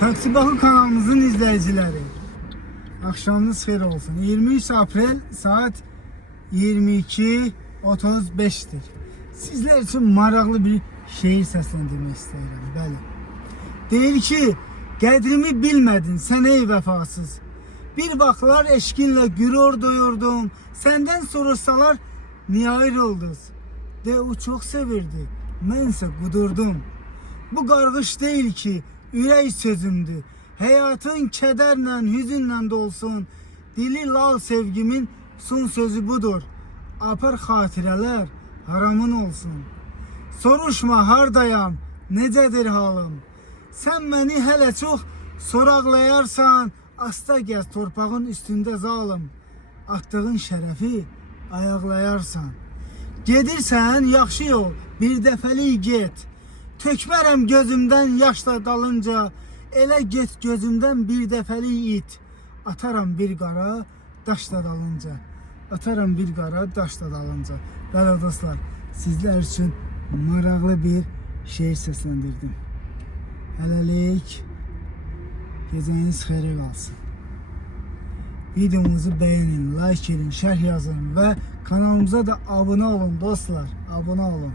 Taksi Bakı kanalımızın izleyicileri, akşamınız xeyir olsun. 23 April saat 22:35'dir. Sizler için maraqlı bir şehir səsləndirmək istəyirəm. Bəli. Deyir ki, qədrimi bilmədin sən ey vəfasız. Bir vaxtlar eşkinlə gürur doyurdum. Səndən soruşsalar niyə ayrıldınız? De o çox sevirdi. Mənsə qudurdum. Bu qarğış deyil ki, ürək sözümdür. Həyatın kədərlə, hüzünlə dolsun. Dili lal sevgimin son sözü budur. Apar xatirələr haramın olsun. Soruşma hardayam, necədir halım? Sən məni hələ çox soraqlayarsan, asta gəz torpağın üstündə zalım. Atdığın şərəfi ayaqlayarsan. Gedirsən, yaxşı yol, bir dəfəlik get. Tökmərəm gözümdən yaşla dalınca, elə get gözümdən bir dəfəlik it. Ataram bir qara, daş da dalınca. Ataram bir qara, daş da dalınca. Bəli dostlar, sizlər üçün maraqlı bir şeir səsləndirdim. Hələlik, gecəniz xeyirə qalsın. Videomuzu beğenin, like edin, şərh yazın və kanalımıza da abunə olun dostlar. Abunə olun.